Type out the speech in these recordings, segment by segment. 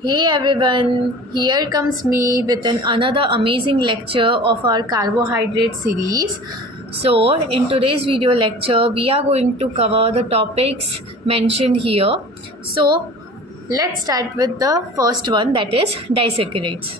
Hey everyone, here comes me with another amazing lecture of our carbohydrate series. So, in today's video lecture, we are going to cover the topics mentioned here. So, let's start with the first one, that is disaccharides.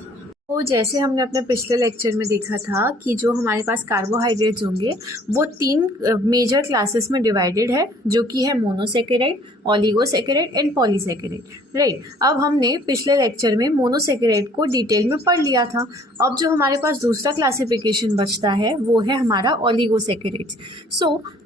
तो जैसे हमने अपने पिछले lecture में देखा था कि जो हमारे पास कार्बोहाइड्रेट्स होंगे वो तीन मेजर क्लासेस में डिवाइडेड है, जो कि है monosaccharide, oligosaccharide and polysaccharide. Right, अब हमने पिछले लेक्चर में मोनोसेकेराइड को डिटेल में पढ़ लिया था। अब जो हमारे पास दूसरा क्लासिफिकेशन बचता है वो है हमारा ओलिगोसेकेराइड्स।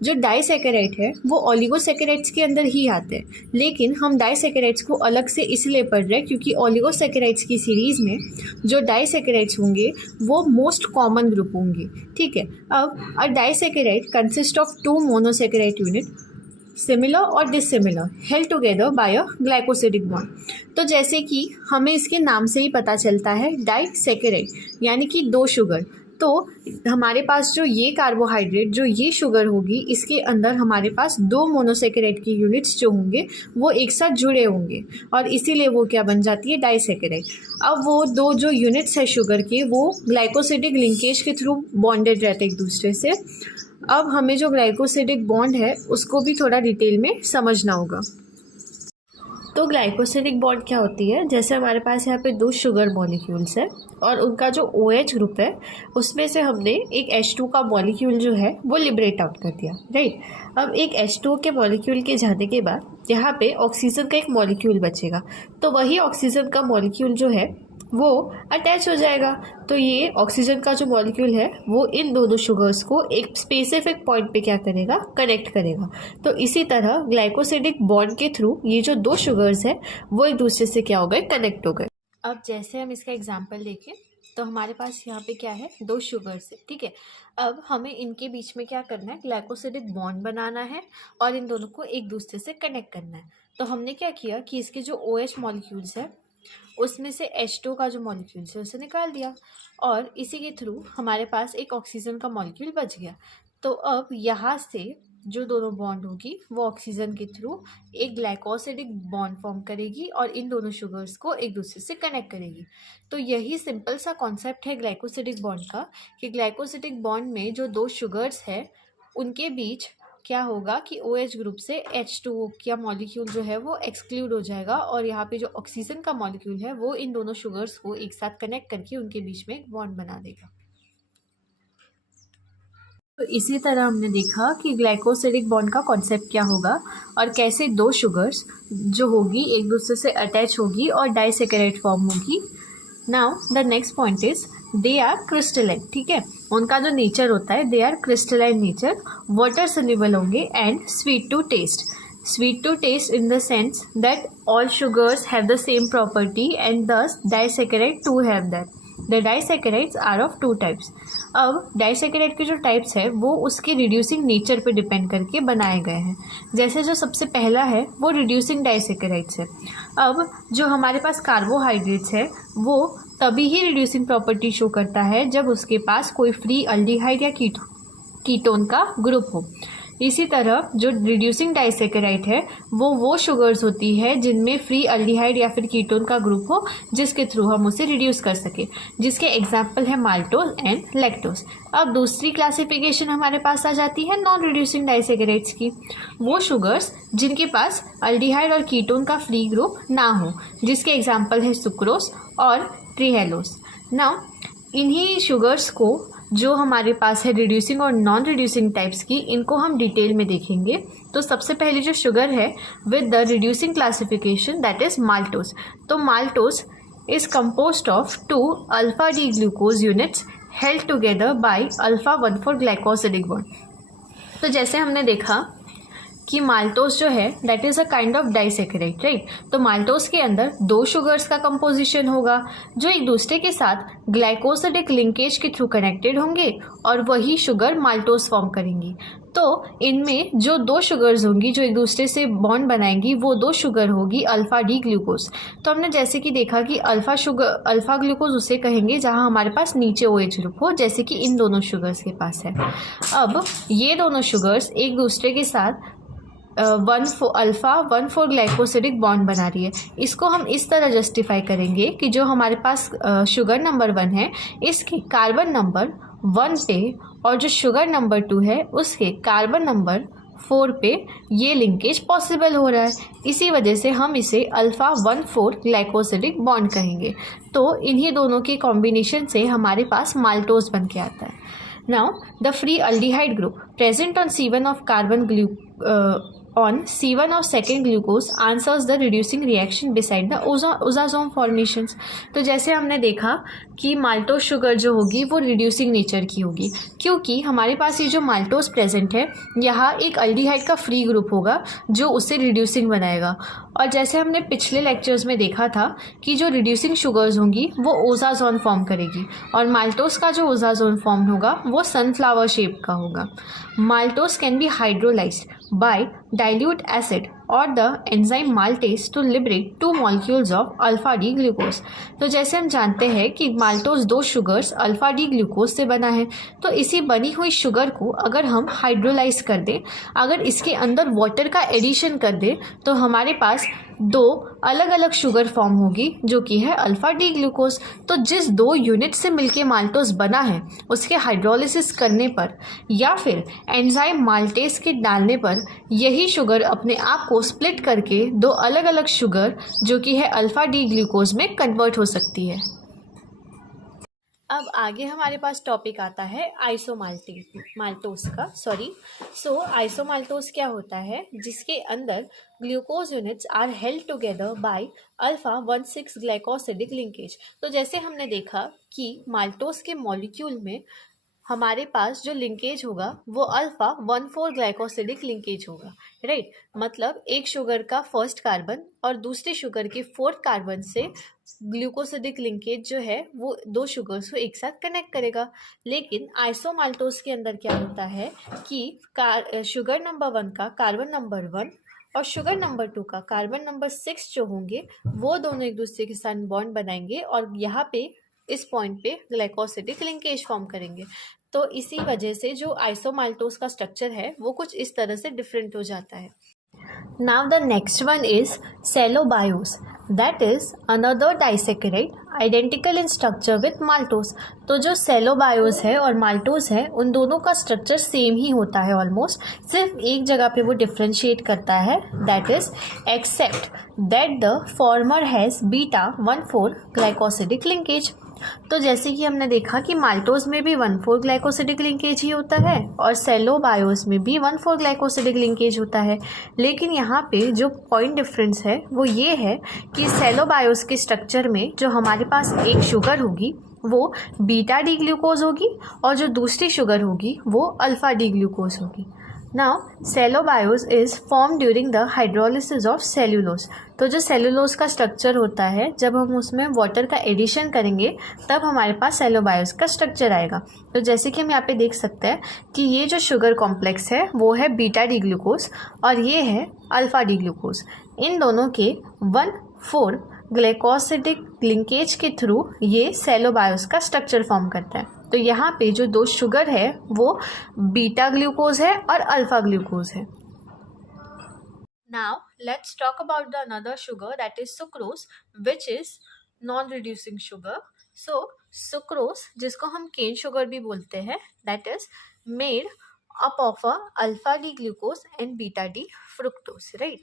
जो डाइसेकेराइड है वो ओलिगोसेकेराइड्स के अंदर ही आते हैं, लेकिन हम डाइसेकेराइड्स को अलग से इसलिए पढ़ रहे हैं क्योंकि ओलिगोसेकेराइड्स की सीरीज़ में जो डाइसेकेराइड्स होंगे वो मोस्ट कॉमन ग्रुप होंगे। ठीक है, अब a disaccharide consist of two monosaccharide unit similar और dissimilar held together by a glycosidic bond. तो जैसे कि हमें इसके नाम से ही पता चलता है डाइसेकेराइड यानी कि दो शुगर। तो हमारे पास जो ये कार्बोहाइड्रेट जो ये शुगर होगी इसके अंदर हमारे पास दो मोनोसेकेराइड की यूनिट्स जो होंगे वो एक साथ जुड़े होंगे और इसीलिए वो क्या बन जाती है, डाइसेकेराइड। अब वो दो जो यूनिट्स है शुगर के वो ग्लाइकोसिडिक लिंकेज के थ्रू बॉन्डेड रहते एक दूसरे से। अब हमें जो ग्लाइकोसिडिक बॉन्ड है उसको भी थोड़ा डिटेल में समझना होगा। तो ग्लाइकोसिडिक बॉन्ड क्या होती है, जैसे हमारे पास यहाँ पे दो शुगर मॉलिक्यूल्स है और उनका जो OH ग्रुप है उसमें से हमने एक H2 का मॉलिक्यूल जो है वो लिबरेट आउट कर दिया। राइट, अब एक H2 के मॉलिक्यूल के जाने के बाद यहाँ पे ऑक्सीजन का एक मॉलिक्यूल बचेगा, तो वही ऑक्सीजन का मॉलिक्यूल जो है वो अटैच हो जाएगा। तो ये ऑक्सीजन का जो मॉलिक्यूल है वो इन दोनों शुगर्स को एक स्पेसिफिक पॉइंट पे क्या करेगा, कनेक्ट करेगा। तो इसी तरह ग्लाइकोसिडिक बॉन्ड के थ्रू ये जो दो शुगर्स है वो एक दूसरे से क्या हो गए, कनेक्ट हो गए। अब जैसे हम इसका एग्जाम्पल देखें तो हमारे पास यहाँ पे क्या है, दो शुगर्स है। ठीक है, अब हमें इनके बीच में क्या करना है, ग्लाइकोसिडिक बॉन्ड बनाना है और इन दोनों को एक दूसरे से कनेक्ट करना है। तो हमने क्या किया कि इसके जो OH मॉलिक्यूल्स है उसमें से H2 का जो मॉलिक्यूल है उसे निकाल दिया और इसी के थ्रू हमारे पास एक ऑक्सीजन का मॉलिक्यूल बच गया। तो अब यहाँ से जो दोनों बॉन्ड होगी वो ऑक्सीजन के थ्रू एक ग्लाइकोसिडिक बॉन्ड फॉर्म करेगी और इन दोनों शुगर्स को एक दूसरे से कनेक्ट करेगी। तो यही सिंपल सा कॉन्सेप्ट है ग्लाइकोसिडिक बॉन्ड का कि ग्लाइकोसिडिक बॉन्ड में जो दो शुगर्स है उनके बीच क्या होगा कि OH ग्रुप से H2O का मॉलिक्यूल जो है वो एक्सक्लूड हो जाएगा और यहाँ पे जो ऑक्सीजन का मॉलिक्यूल है वो इन दोनों शुगर्स को एक साथ कनेक्ट करके उनके बीच में एक बॉन्ड बना देगा। तो इसी तरह हमने देखा कि ग्लाइकोसिडिक बॉन्ड का कॉन्सेप्ट क्या होगा और कैसे दो शुगर्स जो होगी एक दूसरे से अटैच होगी और डाइसेकेराइड फॉर्म होगी। Now the next point is they are crystalline. ठीक है, उनका जो नेचर होता है they are crystalline nature, water soluble होंगे and sweet to taste. Sweet to taste in the sense that all sugars have the same property and thus disaccharide too have that. The disaccharides are of two types. अब disaccharide के जो types है वो उसके reducing nature पे depend करके बनाए गए हैं। जैसे जो सबसे पहला है वो रिड्यूसिंग डाइसेकेराइड्स है। अब जो हमारे पास कार्बोहाइड्रेट्स है वो तभी ही रिड्यूसिंग प्रॉपर्टी शो करता है जब उसके पास कोई फ्री अल्डिहाइड या कीटोन का ग्रुप हो। इसी तरह जो रिड्यूसिंग डाइसेकेराइड है वो शुगर्स होती है जिनमें फ्री अल्डिहाइड या फिर कीटोन का ग्रुप हो जिसके थ्रू हम उसे रिड्यूस कर सके, जिसके एग्जाम्पल है माल्टोज एंड लैक्टोज। अब दूसरी क्लासिफिकेशन हमारे पास आ जाती है नॉन रिड्यूसिंग डाइसेकेराइड्स की, वो शुगर्स जिनके पास अल्डिहाइड और कीटोन का फ्री ग्रुप ना हो, जिसके एग्जाम्पल है सुक्रोज और ट्रिहेलोस। नाउ इन्हीं शुगर्स को जो हमारे पास है रिड्यूसिंग और नॉन रिड्यूसिंग टाइप्स की, इनको हम डिटेल में देखेंगे। तो सबसे पहली जो शुगर है with the reducing classification that is maltose. तो maltose is composed of two alpha D glucose units held together by alpha 1,4 glycosidic bond. तो जैसे हमने देखा कि माल्टोज जो है that is a kind of disaccharide. Right, तो माल्टोज के अंदर दो शुगर्स का कंपोजिशन होगा जो एक दूसरे के साथ ग्लाइकोसिडिक लिंकेज के थ्रू कनेक्टेड होंगे और वही शुगर माल्टोज फॉर्म करेंगी। तो इनमें जो दो शुगर्स होंगी जो एक दूसरे से बॉन्ड बनाएंगी वो दो शुगर होगी अल्फा डी ग्लूकोज। तो हमने जैसे कि देखा कि अल्फा ग्लूकोज उसे कहेंगे जहां हमारे पास नीचे OH ग्रुप हो, जैसे कि इन दोनों शुगर्स के पास है। अब ये दोनों शुगर्स एक दूसरे के साथ अल्फ़ा 1,4 ग्लाइकोसिडिक बॉन्ड बना रही है। इसको हम इस तरह जस्टिफाई करेंगे कि जो हमारे पास शुगर नंबर 1 है, इसके कार्बन नंबर 1 पे और जो शुगर नंबर 2 है उसके कार्बन नंबर 4 पे ये लिंकेज पॉसिबल हो रहा है। इसी वजह से हम इसे अल्फ़ा 1,4 ग्लाइकोसिडिक बॉन्ड कहेंगे। तो इन्हीं दोनों के कॉम्बिनेशन से हमारे पास माल्टोज बन के आता है। Now, the free aldehyde group present on C1 of on C1 of second glucose answers the reducing reaction beside the osazome formations। तो जैसे हमने देखा कि माल्टोज शुगर जो होगी वो रिड्यूसिंग नेचर की होगी, क्योंकि हमारे पास ये जो माल्टोज प्रेजेंट है यहाँ एक अल्डिहाइड का फ्री ग्रुप होगा जो उससे रिड्यूसिंग बनाएगा। और जैसे हमने पिछले लेक्चर्स में देखा था कि जो रिड्यूसिंग शुगर्स होंगी वो ओजाजोन फॉर्म करेगी और माल्टोज का जो ओजाजोन फॉर्म होगा वो सनफ्लावर शेप का होगा। Maltose can be hydrolysed by dilute acid or the enzyme maltase to liberate 2 molecules of alpha D glucose. तो जैसे हम जानते हैं कि maltose 2 sugars alpha D glucose से बना है, तो इसी बनी हुई शुगर को अगर हम हाइड्रोलाइज कर दें, अगर इसके अंदर वाटर का एडिशन कर दें, तो हमारे पास 2 अलग अलग शुगर फॉर्म होगी जो कि है अल्फा डी ग्लूकोज। तो जिस 2 यूनिट से मिलके माल्टोज बना है उसके हाइड्रोलिसिस करने पर या फिर एंजाइम माल्टेस के डालने पर यही शुगर अपने आप को स्प्लिट करके 2 अलग अलग शुगर जो कि है अल्फा डी ग्लूकोज में कन्वर्ट हो सकती है। अब आगे हमारे पास टॉपिक आता है माल्टोस का। आइसोमाल्टोस क्या होता है, जिसके अंदर glucose units are held together by alpha 1,6 glycosidic linkage. तो जैसे हमने देखा कि माल्टोस के मॉलिक्यूल में हमारे पास जो लिंकेज होगा वो अल्फा 1,4 ग्लाइकोसिडिक लिंकेज होगा, राइट। मतलब एक शुगर का फर्स्ट कार्बन और दूसरे शुगर के फोर्थ कार्बन से ग्लूकोसिडिक लिंकेज जो है वो 2 शुगर्स को एक साथ कनेक्ट करेगा। लेकिन आइसोमाल्टोस के अंदर क्या होता है कि शुगर नंबर 1 का कार्बन नंबर 1 और शुगर नंबर 2 का कार्बन नंबर 6 जो होंगे वो दोनों एक दूसरे के साथ बॉन्ड बनाएंगे और यहाँ पे इस पॉइंट पे ग्लाइकोसिडिक लिंकेज फॉर्म करेंगे। तो इसी वजह से जो आइसोमाल्टोस का स्ट्रक्चर है वो कुछ इस तरह से डिफरेंट हो जाता है। Now the next one is cellobiose, that is another disaccharide identical in structure with maltose. तो जो सेलोबायोस है और माल्टोस है उन दोनों का स्ट्रक्चर सेम ही होता है ऑलमोस्ट, सिर्फ एक जगह पे वो डिफ्रेंशिएट करता है, that is except that the former has beta 1,4 glycosidic linkage. तो जैसे कि हमने देखा कि माल्टोज में भी 1,4 ग्लाइकोसिडिक लिंकेज ही होता है और सेलोबायोस में भी 1,4 ग्लाइकोसिडिक लिंकेज होता है। लेकिन यहाँ पे जो पॉइंट डिफरेंस है वो ये है कि सेलोबायोस के स्ट्रक्चर में जो हमारे पास एक शुगर होगी वो बीटा डी ग्लूकोज होगी और जो दूसरी शुगर होगी वो अल्फा डी ग्लूकोज होगी। Now cellobiose is form during the hydrolysis of cellulose. तो जो सेल्यूलोज का स्ट्रक्चर होता है जब हम उसमें वाटर का एडिशन करेंगे तब हमारे पास सेलोबायोस का स्ट्रक्चर आएगा। तो जैसे कि हम यहाँ पे देख सकते हैं कि ये जो शुगर कॉम्प्लेक्स है वो है बीटा डी ग्लूकोज और ये है अल्फा डी ग्लूकोज। इन दोनों के 1,4 ग्लाइकोसिडिक लिंकेज के थ्रू ये सेलोबायोस का स्ट्रक्चर फॉर्म करता है। तो यहाँ पे जो 2 शुगर है वो बीटा ग्लूकोज है और अल्फा ग्लूकोज है। Now let's talk about the another sugar that is sucrose, which is non reducing sugar. So sucrose, जिसको हम केन शुगर भी बोलते हैं, that is made up of a alpha D glucose and beta D fructose, right.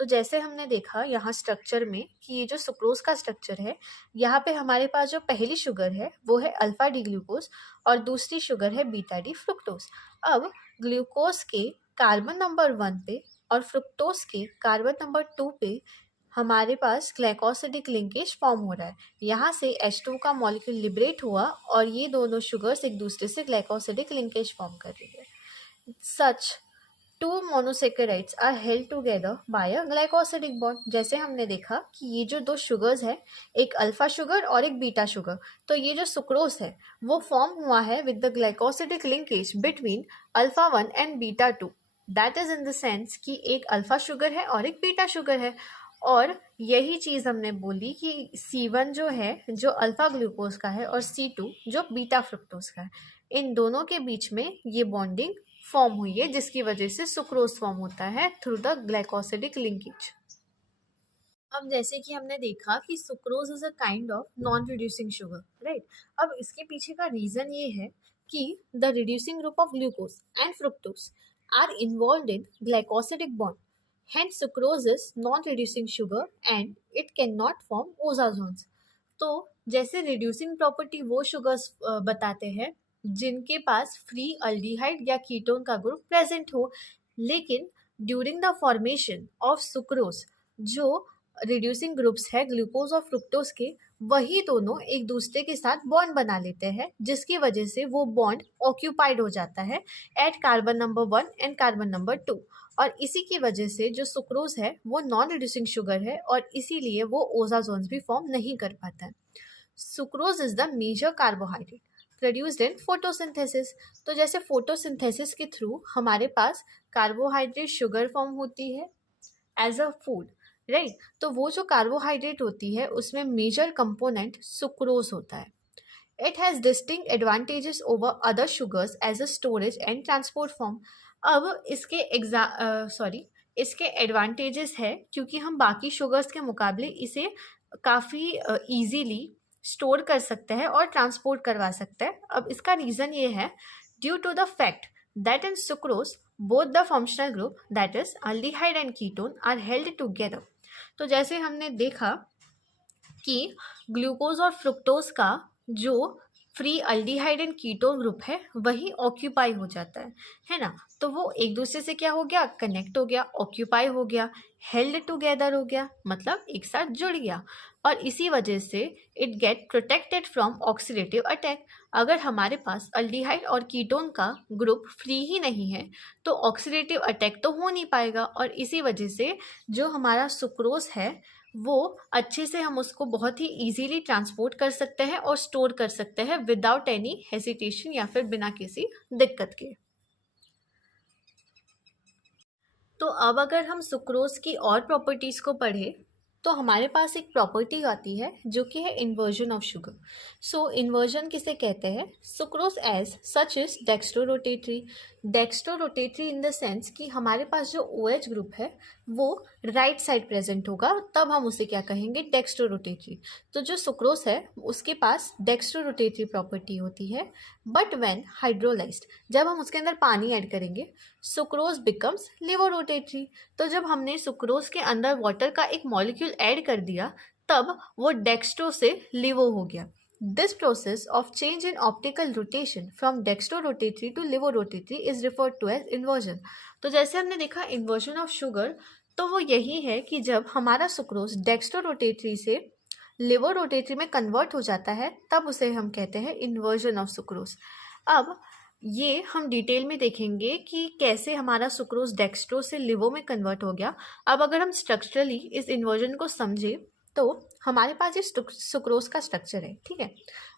तो जैसे हमने देखा यहाँ स्ट्रक्चर में कि ये जो सुक्रोज का स्ट्रक्चर है, यहाँ पे हमारे पास जो पहली शुगर है वो है अल्फा डी ग्लूकोज और दूसरी शुगर है बीटा डी फ्रुक्टोज। अब ग्लूकोज के कार्बन नंबर 1 पे और फ्रुक्टोज के कार्बन नंबर 2 पे हमारे पास ग्लाइकोसिडिक लिंकेज फॉर्म हो रहा है। यहाँ से H2 का मॉलिक्यूल लिबरेट हुआ और ये दोनों शुगर्स एक दूसरे से ग्लाइकोसिडिक लिंकेज फॉर्म कर रही है। Such 2 monosaccharides are held together by a glycosidic bond. जैसे हमने देखा कि ये जो 2 शुगर्स है, एक अल्फा शुगर और एक बीटा शुगर, तो ये जो सुक्रोज है वो फॉर्म हुआ है with the glycosidic linkage between alpha 1 and beta 2। That is in the sense कि एक अल्फा शुगर है और एक बीटा शुगर है। और यही चीज़ हमने बोली कि C1 जो है जो अल्फा ग्लूकोज का है और C2 जो बीटा फ्रुक्टोज का है, इन दोनों के बीच में ये बॉन्डिंग फॉर्म हुई है, जिसकी वजह से सुक्रोज फॉर्म होता है थ्रू द ग्लाइकोसिडिक लिंकेज। अब जैसे कि हमने देखा कि sucrose is a kind of non reducing sugar, right. अब इसके पीछे का रीजन ये है कि the reducing group of glucose and fructose are involved in glycosidic bond, hence sucrose is non-reducing sugar and it cannot form oxazones। तो जैसे reducing property वो शुगर्स बताते हैं जिनके पास फ्री अल्डिहाइड या कीटोन का ग्रुप प्रेजेंट हो, लेकिन during the formation of sucrose जो रिड्यूसिंग ग्रुप्स है ग्लूकोज और फ्रुक्टोज के, वही दोनों एक दूसरे के साथ बॉन्ड बना लेते हैं, जिसकी वजह से वो बॉन्ड ऑक्यूपाइड हो जाता है at carbon number 1 and carbon number 2। और इसी की वजह से जो सुक्रोज है वो नॉन रिड्यूसिंग शुगर है और इसीलिए वो ओजाजोन्स भी फॉर्म नहीं कर पाता है। Sucrose is the major carbohydrate produced in photosynthesis. तो जैसे फोटोसिंथेसिस के थ्रू हमारे पास कार्बोहाइड्रेट शुगर फॉर्म होती है एज अ फूड, राइट। तो वो जो कार्बोहाइड्रेट होती है उसमें मेजर कंपोनेंट सुक्रोज होता है। It has distinct advantages over other sugars as a storage and transport form. अब इसके एडवांटेजेस है क्योंकि हम बाकी शुगर्स के मुकाबले इसे काफ़ी ईजीली स्टोर कर सकते हैं और ट्रांसपोर्ट करवा सकते हैं। अब इसका रीज़न ये है due to the fact that in sucrose both the functional group that is aldehyde and ketone are held together। तो जैसे हमने देखा कि ग्लूकोज और फ्रुक्टोज का जो free aldehyde and ketone group है वही ऑक्यूपाई हो जाता है ना। तो वो एक दूसरे से क्या हो गया, कनेक्ट हो गया, ऑक्यूपाई हो गया, हेल्ड टुगेदर हो गया, मतलब एक साथ जुड़ गया। और इसी वजह से it get protected from oxidative attack. अगर हमारे पास अल्डिहाइड और कीटोन का ग्रुप फ्री ही नहीं है तो ऑक्सीडेटिव अटैक तो हो नहीं पाएगा, और इसी वजह से जो हमारा सुक्रोज है वो अच्छे से हम उसको बहुत ही इजीली ट्रांसपोर्ट कर सकते हैं और स्टोर कर सकते हैं विदाउट एनी हेसिटेशन या फिर बिना किसी दिक्कत के। तो अब अगर हम सुक्रोज की और प्रॉपर्टीज़ को पढ़ें तो हमारे पास एक प्रॉपर्टी आती है जो कि है inversion of sugar. So inversion किसे कहते हैं? Sucrose as such is dextrorotatory. Dextrorotatory in the sense कि हमारे पास जो OH ग्रुप है वो राइट साइड प्रेजेंट होगा, तब हम उसे क्या कहेंगे, डेक्स्ट्रोरोटेटरी। तो जो सुक्रोज है उसके पास डेक्स्ट्रोरोटेटरी प्रॉपर्टी होती है। बट व्हेन हाइड्रोलाइज्ड, जब हम उसके अंदर पानी ऐड करेंगे, सुक्रोज बिकम्स लिवोरोटेटरी। तो जब हमने सुक्रोज के अंदर वाटर का एक मॉलिक्यूल ऐड कर दिया तब वो डेक्स्ट्रो से लिवो हो गया। This process of change in optical rotation from dextrorotatory to levorotatory is referred to as inversion. तो जैसे हमने देखा इन्वर्जन ऑफ शुगर, तो वो यही है कि जब हमारा सुक्रोज डेक्स्ट्रोरोटेटरी से लिवोरोटेटरी में कन्वर्ट हो जाता है तब उसे हम कहते हैं इन्वर्जन ऑफ सुक्रोज। अब ये हम डिटेल में देखेंगे कि कैसे हमारा सुक्रोज डेक्स्ट्रो से लिवो में कन्वर्ट हो गया। अब अगर हम स्ट्रक्चरली इस इन्वर्जन को समझे तो हमारे पास ये सुक्रोज का स्ट्रक्चर है, ठीक है।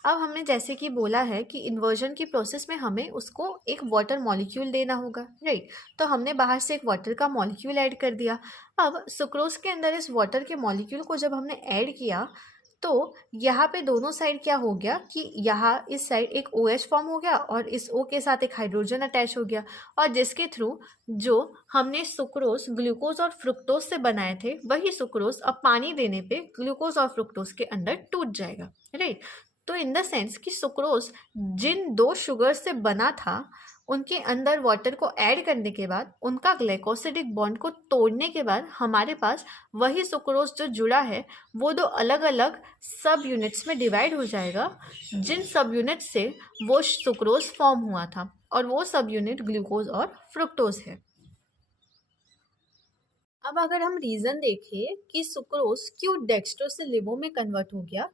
अब हमने जैसे कि बोला है कि इन्वर्जन की प्रोसेस में हमें उसको एक वाटर मॉलिक्यूल देना होगा, राइट। तो हमने बाहर से एक वाटर का मॉलिक्यूल ऐड कर दिया। अब सुक्रोज के अंदर इस वाटर के मॉलिक्यूल को जब हमने ऐड किया तो यहाँ पे दोनों साइड क्या हो गया कि यहाँ इस साइड एक OH फॉर्म हो गया और इस O के साथ एक हाइड्रोजन अटैच हो गया, और जिसके थ्रू जो हमने सुक्रोज ग्लूकोज और फ्रुक्टोज से बनाए थे वही सुक्रोज अब पानी देने पे ग्लूकोज और फ्रुक्टोज के अंदर टूट जाएगा, राइट। तो इन द सेंस कि सुक्रोज जिन दो शुगर से बना था उनके अंदर वाटर को ऐड करने के बाद उनका ग्लाइकोसिडिक बॉन्ड को तोड़ने के बाद हमारे पास वही सुक्रोज जो जुड़ा है वो दो अलग अलग सब यूनिट्स में डिवाइड हो जाएगा, जिन सब यूनिट से वो सुक्रोज फॉर्म हुआ था, और वो सब यूनिट ग्लूकोज और फ्रुक्टोज है। अब अगर हम रीज़न देखें कि सुक्रोज क्यों डेक्स्ट्रो से लिवो में कन्वर्ट हो गया,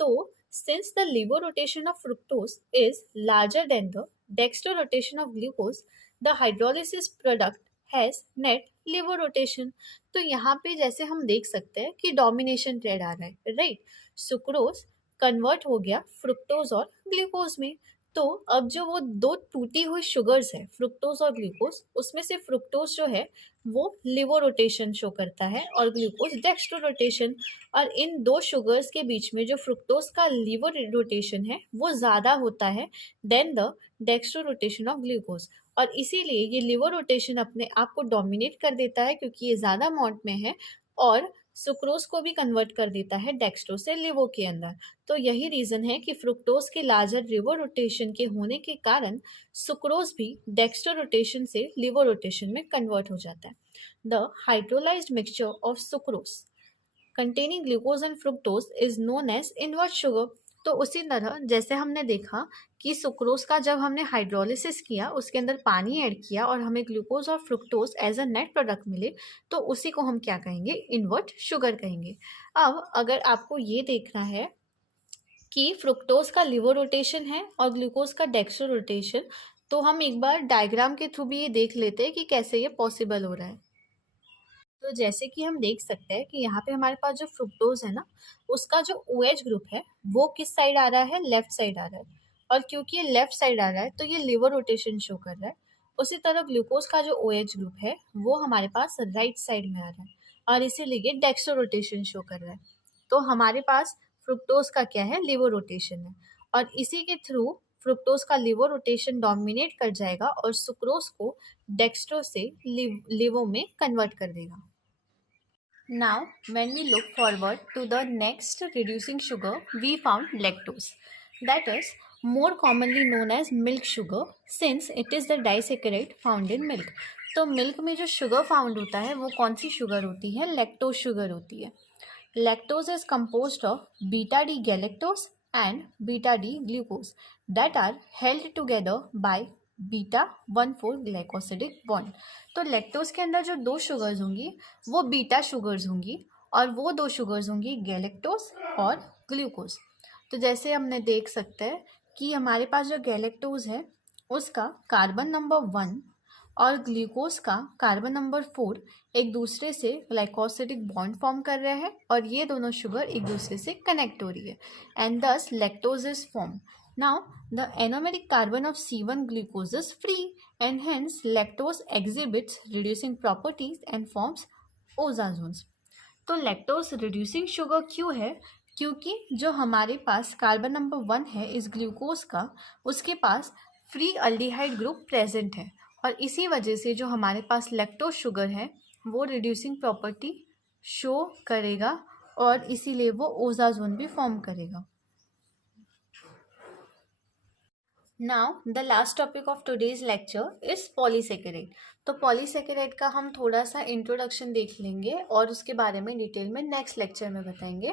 तो since the levo rotation of fructose is larger than the dextro rotation of glucose, the hydrolysis product has net levo rotation। तो यहाँ पे जैसे हम देख सकते हैं कि डोमिनेशन ट्रेड आ रहा है, राइट। सुक्रोज कन्वर्ट हो गया फ्रुक्टोज और ग्लूकोज में। तो अब जो वो दो टूटी हुई शुगर्स है फ्रुक्टोज और ग्लूकोज, उसमें से फ्रुक्टोज जो है वो लिवो रोटेशन शो करता है और ग्लूकोज डेक्स्ट्रो रोटेशन। और इन दो शुगर्स के बीच में जो फ्रुक्टोज का लिवो रोटेशन है वो ज़्यादा होता है than the dextro rotation of glucose. और इसीलिए ये लिवर रोटेशन अपने आप को डोमिनेट कर देता है क्योंकि ये ज़्यादा अमाउंट में है, और सुक्रोज को भी कन्वर्ट कर देता है डेक्स्ट्रोज से लिवो के अंदर। तो यही रीज़न है कि फ्रुक्टोज के लार्जर लिवर रोटेशन के होने के कारण सुक्रोज भी डेक्स्ट्रो रोटेशन से लिवर रोटेशन में कन्वर्ट हो जाता है। The hydrolysed mixture of sucrose containing glucose and fructose is known as invert sugar. तो उसी तरह जैसे हमने देखा कि सुक्रोज का जब हमने हाइड्रोलिसिस किया, उसके अंदर पानी ऐड किया और हमें ग्लूकोज और fructose as a net product मिले, तो उसी को हम क्या कहेंगे, इनवर्ट शुगर कहेंगे। अब अगर आपको ये देखना है कि फ्रुक्टोज का लिवर रोटेशन है और ग्लूकोज का डेक्स्ट्रो रोटेशन, तो हम एक बार डायग्राम के थ्रू भी ये देख लेते हैं कि कैसे ये पॉसिबल हो रहा है। तो जैसे कि हम देख सकते हैं कि यहाँ पे हमारे पास जो फ्रुक्टोज है ना, उसका जो OH ग्रुप है वो किस साइड आ रहा है, लेफ्ट साइड आ रहा है। और क्योंकि ये लेफ्ट साइड आ रहा है तो ये लिवर रोटेशन शो कर रहा है। उसी तरह ग्लूकोज का जो OH ग्रुप है वो हमारे पास राइट साइड में आ रहा है और इसीलिए ये डेक्स्ट्रो रोटेशन शो कर रहा है। तो हमारे पास फ्रुक्टोज का क्या है, लिवर रोटेशन है, और इसी के थ्रू फ्रुक्टोज का लिवर रोटेशन डोमिनेट कर जाएगा और सुक्रोज को डेक्स्ट्रो से लिवो में कन्वर्ट कर देगा। Now, when we look forward to the next reducing sugar, we found lactose, that is more commonly known as milk sugar, since it is the disaccharide found in milk. तो milk में जो sugar found होता है वो कौन सी sugar होती है, lactose sugar होती है। Lactose is composed of beta D galactose and beta D glucose that are held together by beta 1,4 glycosidic bond. तो लैक्टोज के अंदर जो दो शुगर्स होंगी वो बीटा शुगर्स होंगी और वो दो शुगर्स होंगी गैलेक्टोज और ग्लूकोज। तो जैसे हमने देख सकते हैं कि हमारे पास जो गैलेक्टोज है उसका कार्बन नंबर 1 और ग्लूकोज का कार्बन नंबर 4 एक दूसरे से ग्लाइकोसिडिक बॉन्ड फॉर्म कर रहे हैं और ये दोनों शुगर एक दूसरे से कनेक्ट हो रही है एंड दस lactose is form. Now, the anomeric carbon of C1 glucose is free and hence lactose exhibits reducing properties and forms oxazones. तो लैक्टोज रिड्यूसिंग शुगर क्यों है, क्योंकि जो हमारे पास कार्बन नंबर 1 है इस ग्लूकोज का, उसके पास फ्री अल्डिहाइड ग्रुप प्रेजेंट है और इसी वजह से जो हमारे पास लैक्टोज शुगर है वो रिड्यूसिंग प्रॉपर्टी शो करेगा और इसीलिए वो ओजाजोन भी फॉर्म करेगा। Now the last topic of today's lecture is polysaccharide। तो पॉलीसेकेराइड का हम थोड़ा सा इंट्रोडक्शन देख लेंगे और उसके बारे में डिटेल में नेक्स्ट लेक्चर में बताएंगे।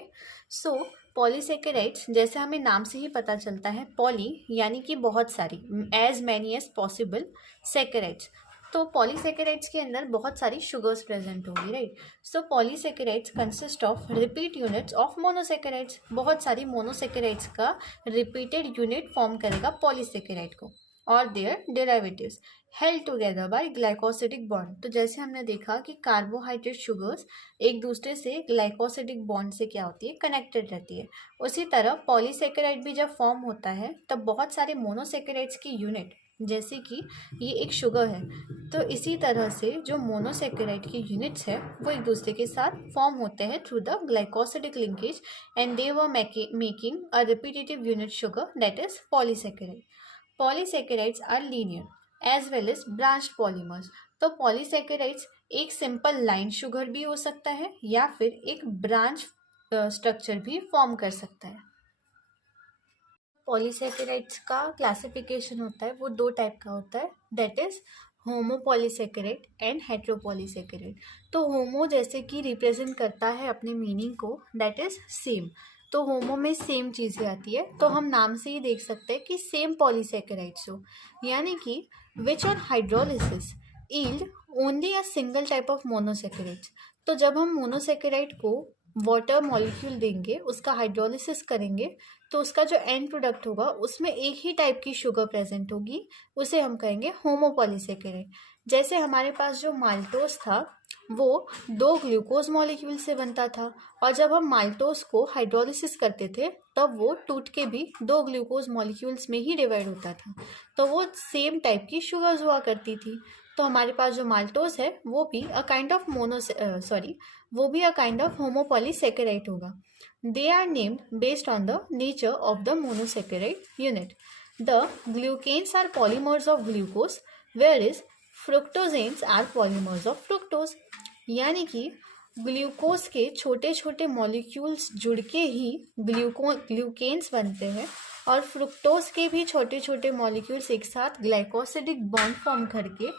सो पॉलीसेकेराइड्स जैसे हमें नाम से ही पता चलता है, पॉली यानी कि बहुत सारी, as many as possible saccharides. तो पॉलीसेकेराइड्स के अंदर बहुत सारी शुगर्स प्रेजेंट होगी, right. So polysaccharides consist of repeat units of monosaccharides. बहुत सारी मोनोसेकेराइड्स का रिपीटेड यूनिट फॉर्म करेगा पॉलीसेकेराइड को और their derivatives held together by glycosidic bond. तो जैसे हमने देखा कि कार्बोहाइड्रेट शुगर्स एक दूसरे से ग्लाइकोसिडिक बॉन्ड से क्या होती है, कनेक्टेड रहती है। उसी तरह पॉलीसेकेराइड भी जब फॉर्म होता है तब बहुत सारे मोनोसेकेराइड्स की यूनिट, जैसे कि ये एक शुगर है, तो इसी तरह से जो मोनोसेकेराइड की यूनिट्स है वो एक दूसरे के साथ फॉर्म होते हैं through the glycosidic linkage and they were making a repetitive unit sugar that is polysaccharide. Polysaccharides are linear as well as branched polymers. तो पॉलीसेकेराइड्स एक सिंपल लाइन शुगर भी हो सकता है या फिर एक ब्रांच स्ट्रक्चर भी फॉर्म कर सकता है। पॉलीसेकेराइड्स का क्लासिफिकेशन होता है वो दो टाइप का होता है, दैट इज होमोपॉलीसेकेराइड एंड हेट्रोपॉलीसेकेराइड। तो होमो जैसे कि रिप्रेजेंट करता है अपने मीनिंग को, दैट इज सेम। तो होमो में सेम चीज़ें आती है, तो हम नाम से ही देख सकते हैं कि सेम पॉलीसेकेराइड्स हो, यानी कि which on hydrolysis yield only a single type of monosaccharides. तो जब हम मोनोसेकेराइड को वाटर मॉलिक्यूल देंगे, उसका हाइड्रोलिसिस करेंगे, तो उसका जो एंड प्रोडक्ट होगा उसमें एक ही टाइप की शुगर प्रेजेंट होगी, उसे हम कहेंगे होमोपॉलीसेकेराइड। जैसे हमारे पास जो माल्टोज था वो दो ग्लूकोज मॉलिक्यूल से बनता था और जब हम माल्टोज को हाइड्रोलिसिस करते थे तब वो टूट के भी दो ग्लूकोज मॉलिक्यूल्स में ही डिवाइड होता था, तो वो सेम टाइप की शुगर्स हुआ करती थी। तो हमारे पास जो माल्टोज है वो भी अ काइंड ऑफ होमोपॉलीसेकेराइड होगा। They are named based on the nature of the monosaccharide unit. The glucanes are polymers of glucose whereas fructogens are polymers of fructose, यानी कि ग्लूकोज के छोटे छोटे मॉलिक्यूल्स जुड़ के ही ग्लूकेन्स बनते हैं और फ्रुक्टोज के भी छोटे छोटे मॉलिक्यूल्स एक साथ ग्लाइकोसिडिक बॉन्ड फॉर्म करके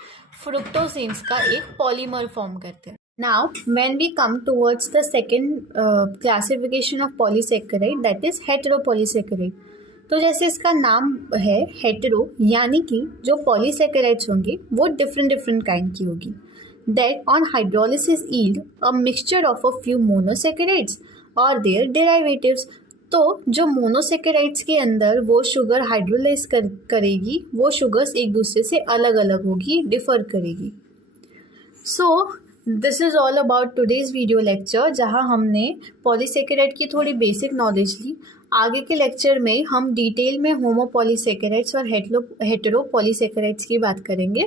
फ्रुक्टोजेन्स का एक पॉलीमर फॉर्म करते हैं. Now, when we come towards the second classification of polysaccharide, that is heteropolysaccharide. तो जैसे इसका नाम है हेटेरो, यानी कि जो पॉलीसेकेराइड्स होंगे वो डिफरेंट डिफरेंट काइंड की होगी. That on hydrolysis yield a mixture of a few monosaccharides और देयर डेरिवेटिव्स. तो जो मोनोसेकेराइड्स के अंदर वो शुगर हाइड्रोलाइज करेगी, वो शुगर्स एक दूसरे से अलग अलग होगी, डिफर करेगी. So this is all about today's video lecture, जहाँ हमने पॉलीसेकेराइड की थोड़ी बेसिक नॉलेज ली. आगे के लेक्चर में हम डिटेल में होमोपॉलीसेकेराइड्स और हेटेरोपॉलीसेकेराइड्स की बात करेंगे.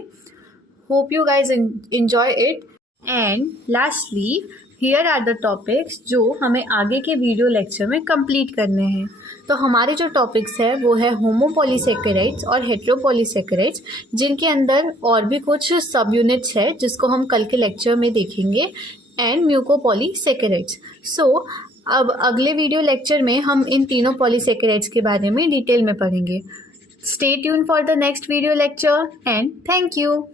Hope you guys enjoy it. And lastly here are the topics जो हमें आगे के वीडियो लेक्चर में कंप्लीट करने हैं. तो हमारे जो टॉपिक्स है वो है होमोपॉलीसेकेराइड्स और हेटेरोपॉलीसेकेराइड्स, जिनके अंदर और भी कुछ सब यूनिट्स है जिसको हम कल के लेक्चर में देखेंगे, एंड म्यूकोपॉलीसेकेराइड्स. सो अब अगले वीडियो लेक्चर में हम इन तीनों पॉलीसेकेराइड्स के बारे में डिटेल में पढ़ेंगे. Stay tune for the next video lecture and thank you.